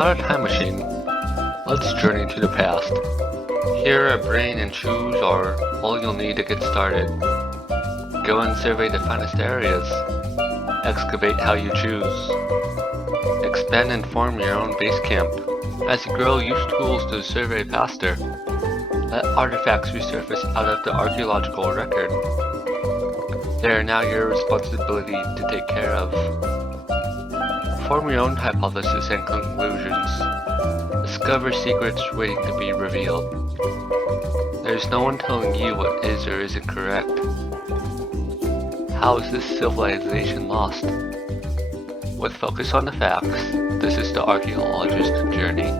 Not a time machine. Let's journey to the past. Here a brain and shoes are all you'll need to get started. Go and survey the finest areas. Excavate how you choose. Expand and form your own base camp. As you grow, use tools to survey faster. Let artifacts resurface out of the archaeological record. They are now your responsibility to take care of. Form your own hypothesis and conclusions. Discover secrets waiting to be revealed. There's no one telling you what is or isn't correct. How is this civilization lost? With focus on the facts, this is the Archeologist journey.